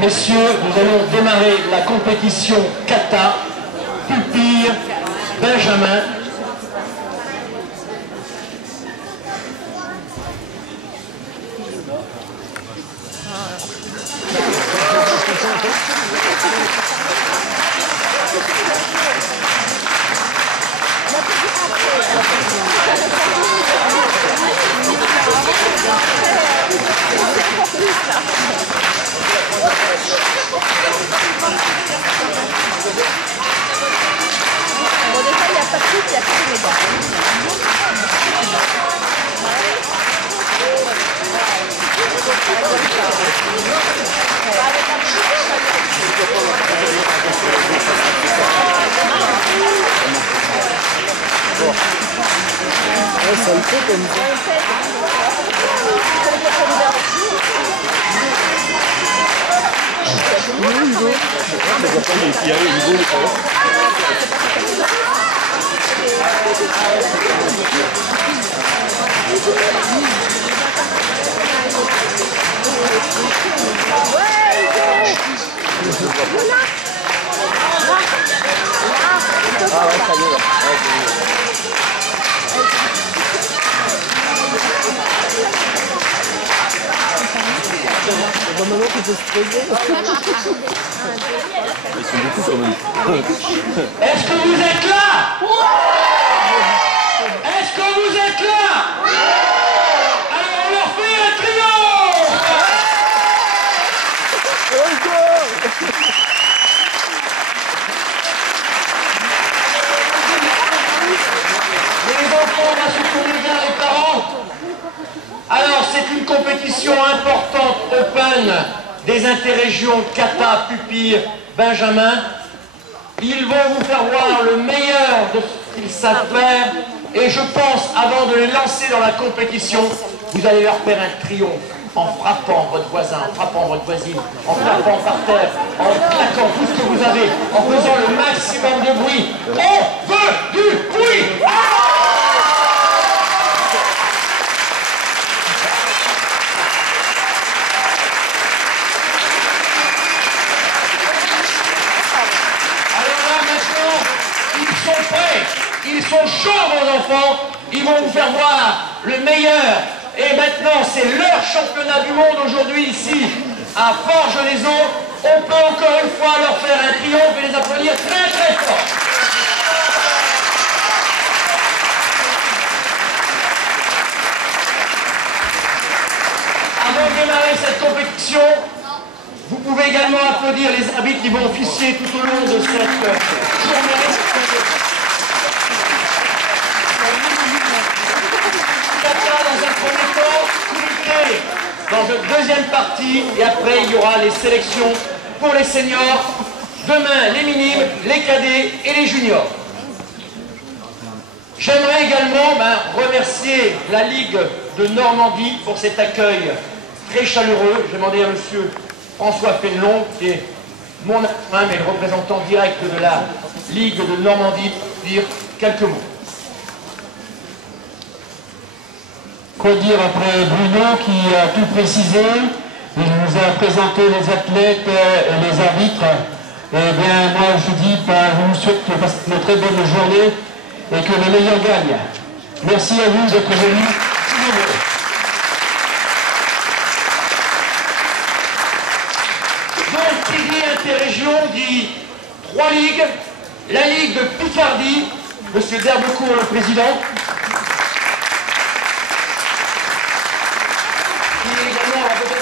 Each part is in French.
Messieurs, nous allons démarrer la compétition kata, pupille, benjamin. Bon, déjà, il n'y a pas de coupe, il y a que les médailles. Ça me fait comme ça. Il y a une boule. Ah ouais, ça y est là. On va maintenant qu'on peut se poser. Ils sont beaucoup quand même. Est-ce que vous êtes là? Est-ce que vous êtes là? Alors on leur fait un triomphe! Les enfants, on va se tourner vers les parents. Alors c'est une compétition importante, open, des interrégions kata, pupille, benjamin. Ils vont vous faire voir le meilleur de ce qu'ils savent faire. Et je pense, avant de les lancer dans la compétition, vous allez leur faire un triomphe en frappant votre voisin, en frappant votre voisine, en frappant par terre, en claquant tout ce que vous avez, en faisant le maximum de bruit. On veut du bruit! Ils sont chauds, vos enfants. Ils vont vous faire voir le meilleur. Et maintenant, c'est leur championnat du monde aujourd'hui, ici, à Forges-les-Eaux. On peut encore une fois leur faire un triomphe et les applaudir très très fort. Avant de démarrer cette compétition, vous pouvez également applaudir les arbitres qui vont officier tout au long de cette journée. Dans un premier temps, comité dans une deuxième partie, et après il y aura les sélections pour les seniors, demain les minimes, les cadets et les juniors. J'aimerais également remercier la Ligue de Normandie pour cet accueil très chaleureux. Je vais demander à monsieur François Fénelon, qui est mon adjoint, mais le représentant direct de la Ligue de Normandie, pour dire quelques mots. Quoi dire après Bruno qui a tout précisé? Il nous a présenté les athlètes et les arbitres. Eh bien, moi je dis, je vous souhaite de passer une très bonne journée et que le meilleur gagne. Merci à vous d'être venus. Donc, qui dit interrégion dit 3 ligues. La Ligue de Picardie, monsieur D'Herbecourt, le président.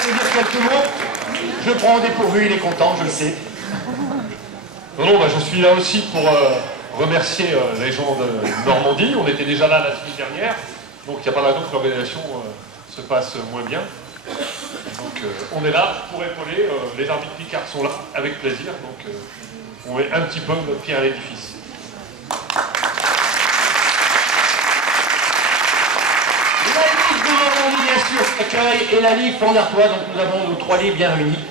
Dire quelques mots. Je prends au dépourvu, il est content, je le sais. Non, je suis là aussi pour remercier les gens de Normandie. On était déjà là la semaine dernière, donc il n'y a pas de raison que l'organisation se passe moins bien. Donc on est là pour épauler, les arbitres picards sont là, avec plaisir, donc on met un petit peu notre pied à l'édifice. La Ligue de Normandie, bien sûr, accueille, et la Ligue Flandre-Artois, donc nous avons nos 3 ligues bien réunies.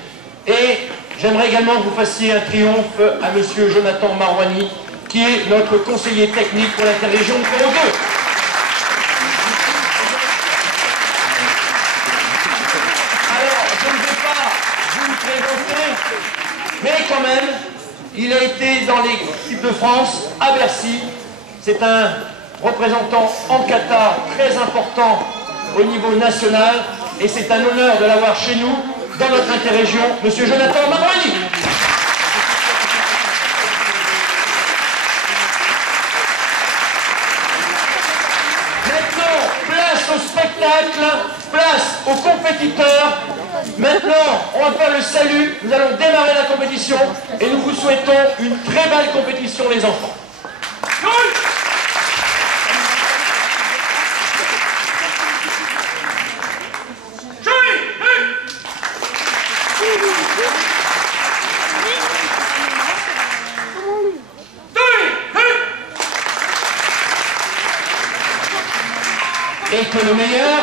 Et j'aimerais également que vous fassiez un triomphe à monsieur Jonathan Marouani, qui est notre conseiller technique pour l'interrégion de Périgueux. Alors, je ne vais pas vous présenter arrêté. Mais quand même, il a été dans l'équipe de France à Bercy. C'est un représentant en kata très important au niveau national. Et c'est un honneur de l'avoir chez nous, dans notre interrégion, Monsieur Jonathan Mabrani. Maintenant, place au spectacle, place aux compétiteurs. Maintenant, on va faire le salut, nous allons démarrer la compétition et nous vous souhaitons une très belle compétition les enfants. Et que le meilleur...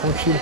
Tranquille.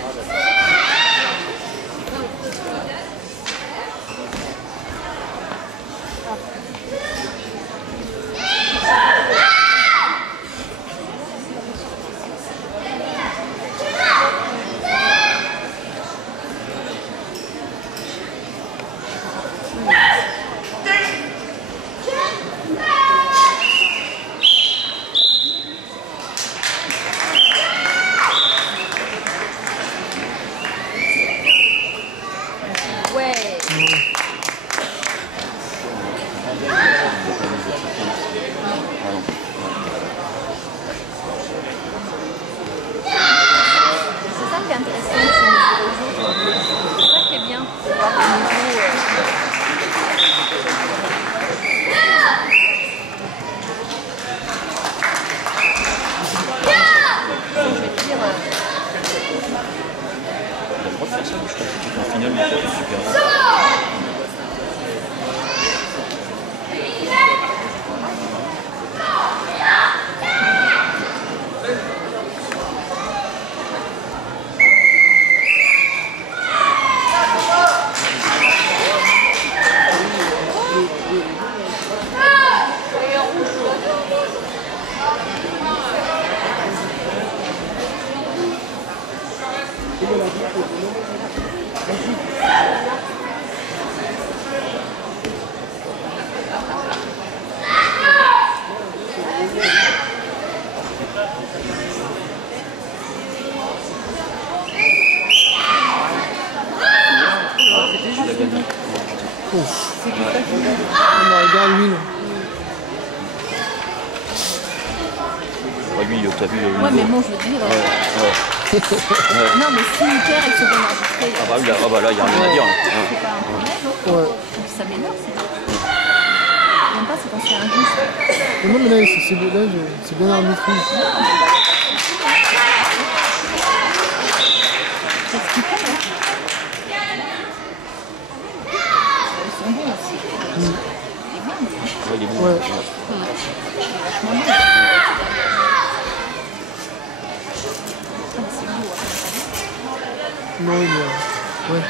Regarde lui. Lui, t'as vu. Ouais, mais bon, je veux dire. Non, mais si il perd et que se donne enregistré. Ah bah là, il n'y a rien à dire. C'est pas un problème. Ouais. Ça m'énerve, c'est. Même pas, c'est quand c'est injuste. Non, mais là, c'est bien arbitré. C'est ce qu'il fait, hein. Ils sont bons aussi. Il est bon. Ouais. Vachement bon. C'est beau, Non, il est... Ouais.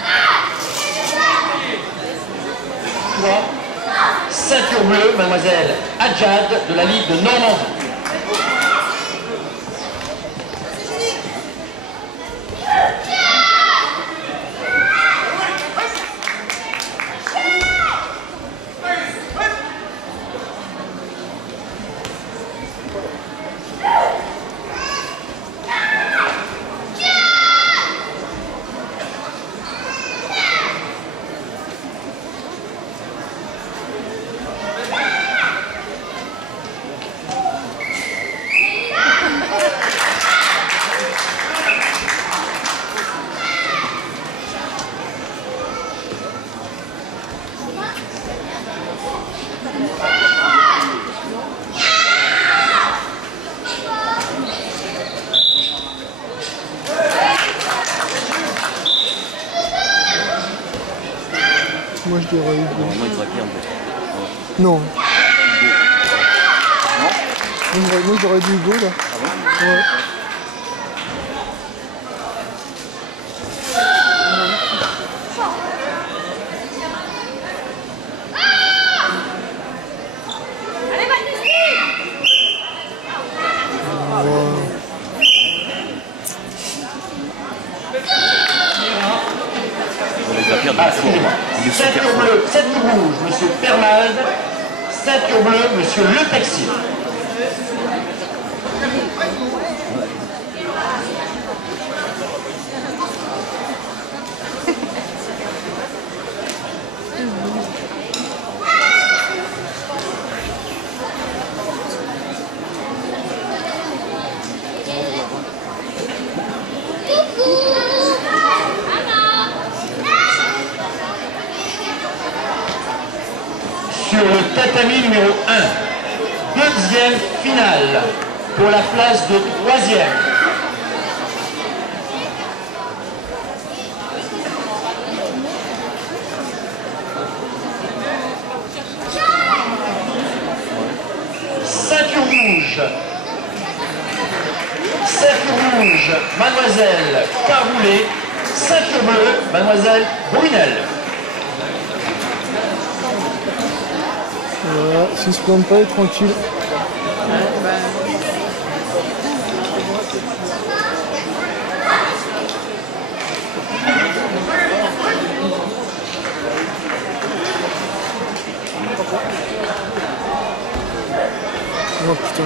Ceinture bleue, mademoiselle Adjad de la Ligue de Normandie. Moi je dirais Hugo. Normalement, il devrait perdre. Non. Moi j'aurais dit Hugo là. Ah bon? Ouais. Il va perdre. Ah, excusez-moi. Ceinture bleue, ceinture rouge, monsieur Permade. Ceinture bleue, monsieur Le Taxi. Sur le tatami numéro 1, deuxième finale pour la place de troisième. Ceinture rouge. Ceinture rouge, mademoiselle Caroulet. Ceinture bleue, mademoiselle Brunel. Voilà, s'il se plante pas, il est tranquille. Oh putain.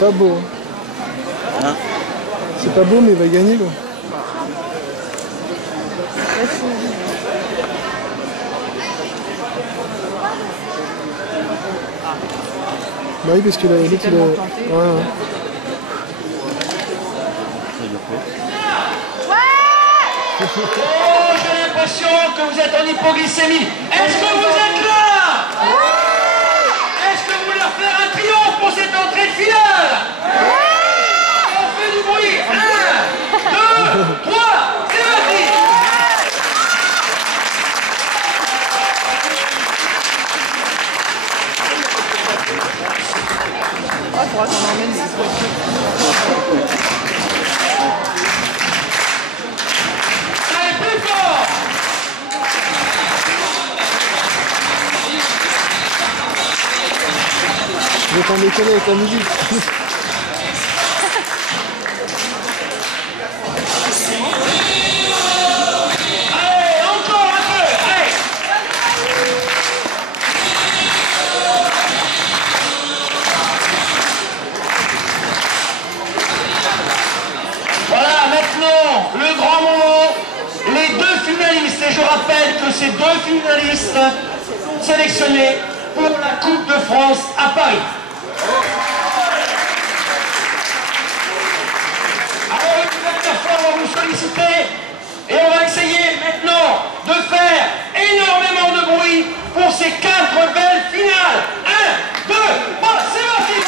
Pas beau. Hein? C'est pas beau, mais il va gagner quoi. Bah oui, parce que l'autre il a... Ouais, ouais. Oh, j'ai l'impression que vous êtes en hypoglycémie. Est-ce que vous êtes là? Est-ce que vous voulez faire un triomphe pour cette entrée de finale? On fait du bruit. 1, 2, 3, c'est parti. Oh, il faudra qu'on emmène des voitures. Allez, plus fort. Je vais t'en déconner avec la musique. Allez, encore un peu. Allez. Voilà, maintenant, le grand moment, les deux finalistes, et je rappelle que ces deux finalistes sont sélectionnés pour la Coupe de France à Paris. Alors, une première fois, on va vous solliciter et on va essayer maintenant de faire énormément de bruit pour ces 4 belles finales. 1, 2, 3, c'est parti!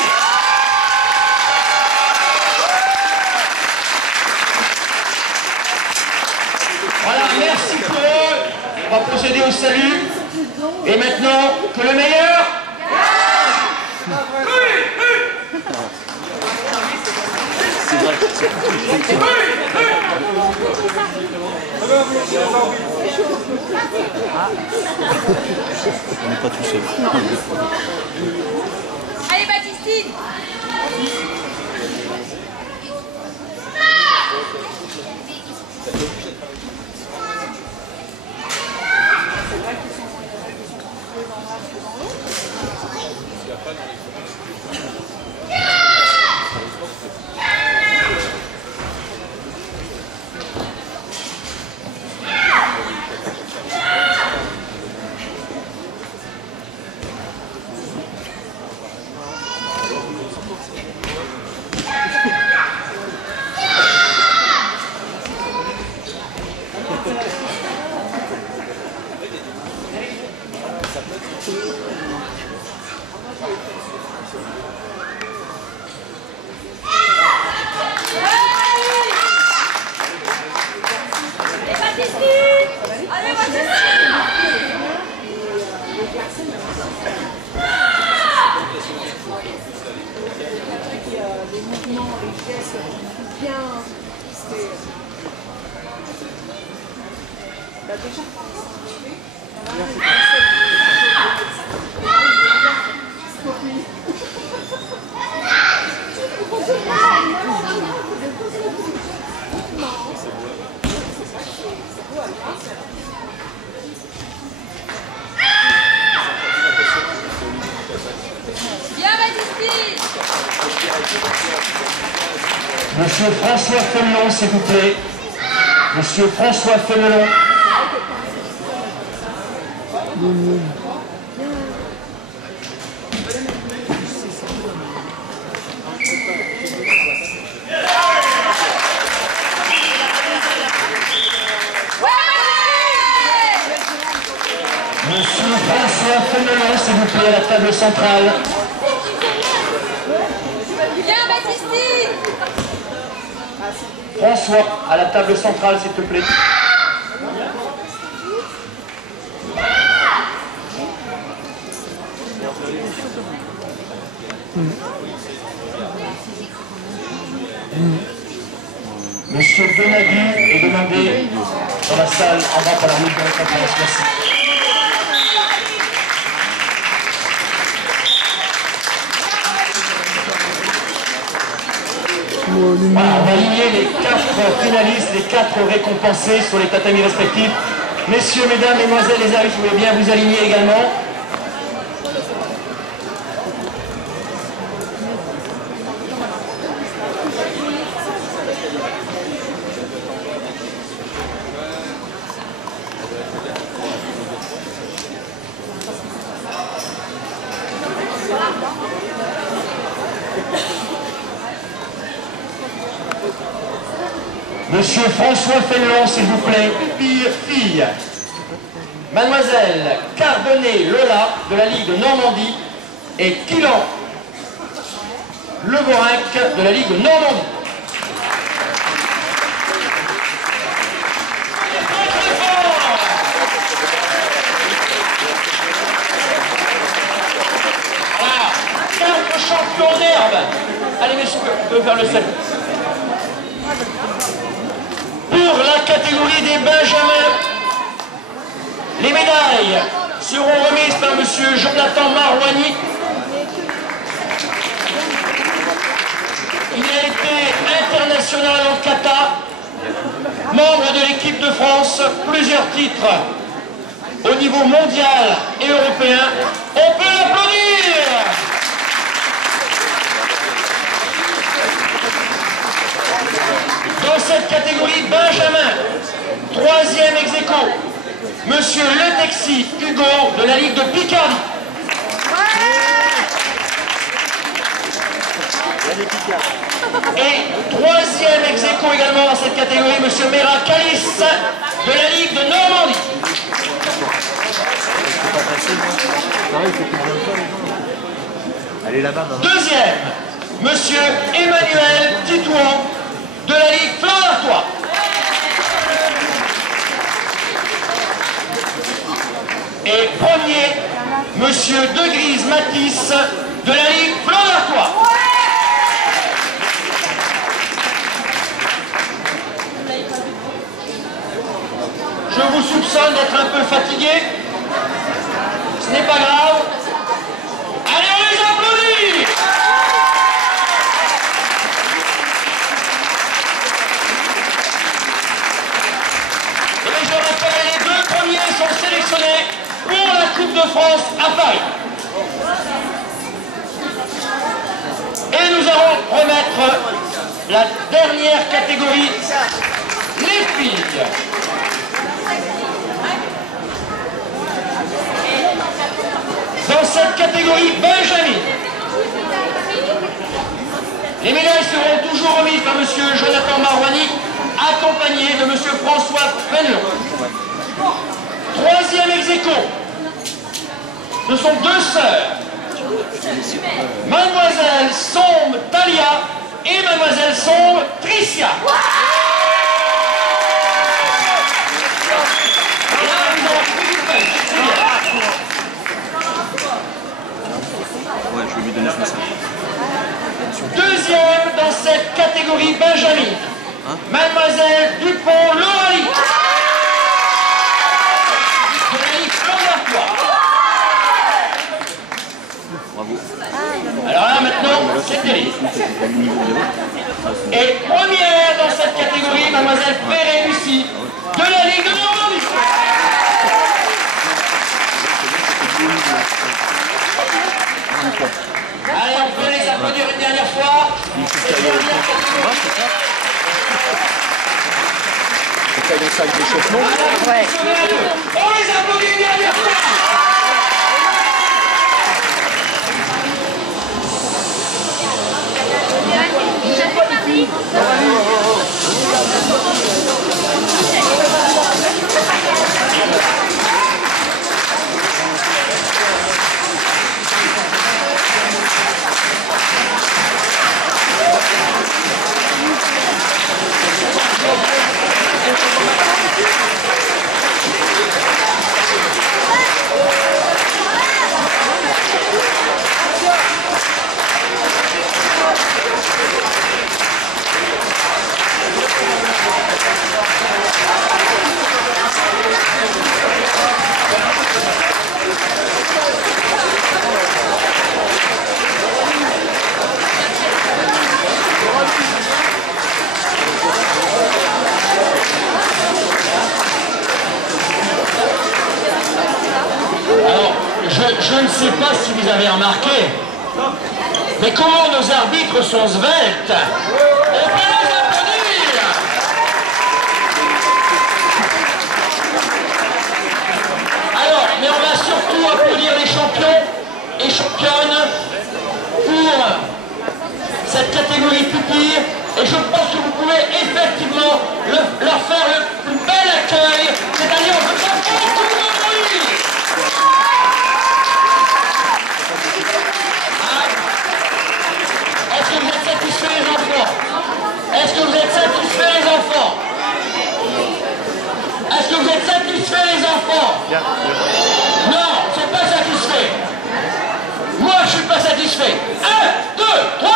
Voilà, merci pour eux. On va procéder au salut. Et maintenant, que le meilleur. C'est vrai. On n'est pas tout seul. Allez Baptistine. Les mouvements, les gestes, bien. Bah déjà. Monsieur François Fénelon, s'il vous plaît. Monsieur François Fénelon. Monsieur François Fénelon, s'il vous plaît, à la table centrale. François, à la table centrale, s'il te plaît. Monsieur Donadu est demandé dans la salle en bas pour la remise de la conférence. Merci. Voilà, on va aligner les 4 finalistes, les 4 récompensés sur les tatamis respectifs. Messieurs, mesdames, mesdemoiselles, les arbitres, vous voulez bien vous aligner également. Monsieur François Fénelon, s'il vous plaît, fille. Mademoiselle Carbonnet Lola, de la Ligue de Normandie, et Kylan Levorinck, de la Ligue de Normandie. Voilà, 4 champions d'herbe. Allez, messieurs, vous pouvez faire le salut. Pour la catégorie des Benjamins, les médailles seront remises par M. Jonathan Marouani. Il a été international en kata, membre de l'équipe de France, plusieurs titres au niveau mondial et européen. On peut l'applaudir. Dans cette catégorie Benjamin, 3e ex-aequo, Monsieur Letexi Hugo de la Ligue de Picardie. Et 3e ex-aequo également dans cette catégorie, Monsieur Mera Kalis de la Ligue de Normandie. Deuxième, Monsieur Emmanuel Titouan de la Ligue Flanc d'Artois. Et premier, Monsieur De Grise Matisse de la Ligue Flanc d'Artois. Je vous soupçonne d'être un peu fatigué. Ce n'est pas grave. Allez, on les applaudit! Et je rappelle, les 2 premiers sont sélectionnés pour la Coupe de France à Paris. Et nous allons remettre la dernière catégorie, les filles. Dans cette catégorie Benjamin, les médailles seront toujours remises par M. Jonathan Marouani, accompagné de M. François Fénelon. 3e ex-aequo, Ce sont deux sœurs. Mademoiselle Sombre Talia et Mademoiselle Sombre Tricia. Et là, nous avons plus du punch. Ouais, je vais lui donner ce message. Deuxième dans cette catégorie Benjamin, Mademoiselle Dupont-Loralie. Bravo. Alors là maintenant, c'est terrible. Et première dans cette catégorie, Mademoiselle Ferré-Lucie, de la Ligue de Normandie. Allez, on peut les applaudir une dernière fois. C'est une salle d'échauffement. Ouais. On les applaudit une dernière fois. Je ne sais pas si vous avez remarqué, mais comment nos arbitres sont sveltes. On peut les applaudir. Alors, mais on va surtout applaudir les champions et championnes pour cette catégorie pupille. Et je pense que vous pouvez effectivement leur faire le plus bel accueil, c'est-à-dire on peut faire beaucoup de bruit. Est-ce que vous êtes satisfaits les enfants? Est-ce que vous êtes satisfaits les enfants? Est-ce que vous êtes satisfaits les enfants? Non, c'est pas satisfait. Moi je suis pas satisfait. 1, 2, 3.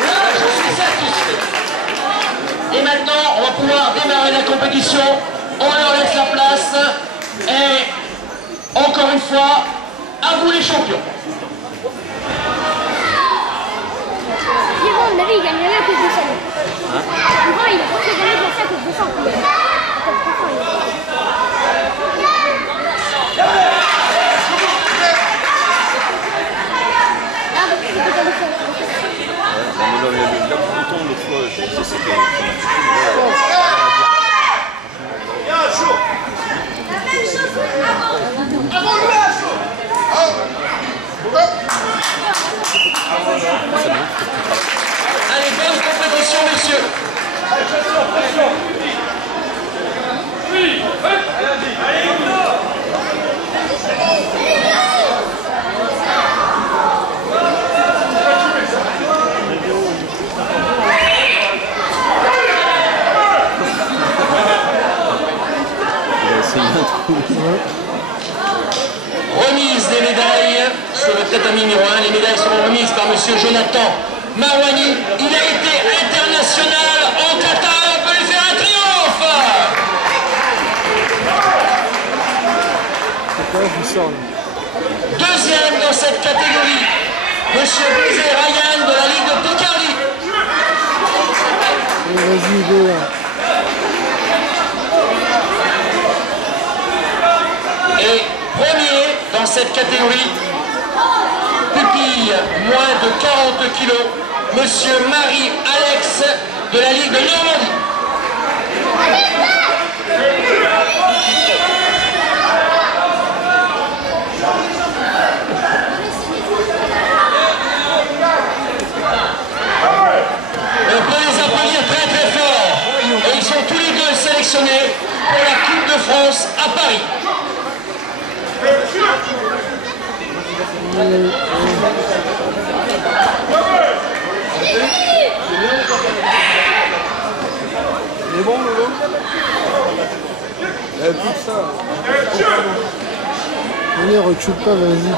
Là je suis satisfait. Et maintenant on va pouvoir démarrer la compétition. On leur laisse la place. Et encore une fois, à vous les champions. Yvan, on avait gagné la coupe de salon. Yvan, il a pensé gagner la coupe de salon. Le bouton l'autre fois, je disais c'était... Allez, bonne compétition, messieurs. Remise des médailles sur le tatami numéro 1. Les médailles seront remises par monsieur Jonathan Marouani. Il a été international en Qatar. On peut lui faire un triomphe. Deuxième dans cette catégorie, monsieur Brisé Ryan de la Ligue de Picardie. Vas-y, go là. Et premier dans cette catégorie, pupille moins de 40 kilos, monsieur Marie-Alex de la Ligue de Normandie. Et on peut les applaudir très très fort. Et ils sont tous les deux sélectionnés sélectionnée pour la Coupe de France à Paris. Il est bon, Lolo? Plus que ça. Allez, recule pas, vas-y.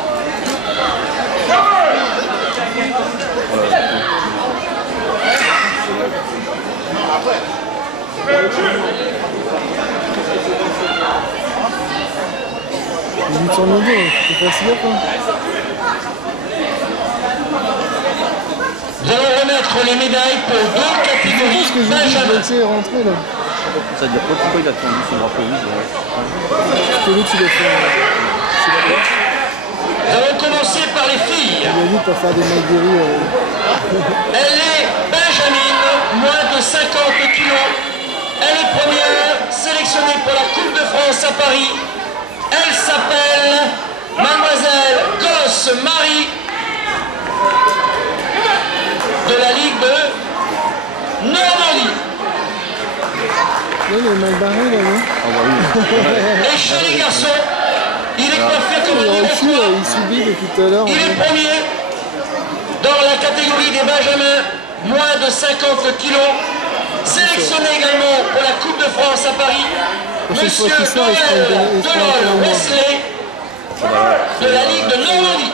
Il est sur le dos, c'est facile à pas. Nous allons remettre les médailles pour deux catégories Ce que j'ai dit, Benjamin. je vais rentrer là. Ça veut dire quoi? Pourquoi il a tendu son drapeau rouge? Parce que lui, tu l'as fait. Nous allons commencer par les filles. Il a dit pas faire des maigreries. Elle est Benjamin, moins de 50 kilos. Elle est première, sélectionnée pour la Coupe de France à Paris. Elle s'appelle Mademoiselle Gosse Marie de la Ligue de Normandie. Là, il est mal barré là, non? Ah bah oui. Et chez les garçons, il est coiffé comme un Aussi, Iroquois. il subit depuis tout à l'heure. Il est premier dans la catégorie des Benjamins, moins de 50 kilos. Sélectionné également pour la Coupe de France à Paris, Monsieur Noël Delol Wesley de la Ligue de Normandie.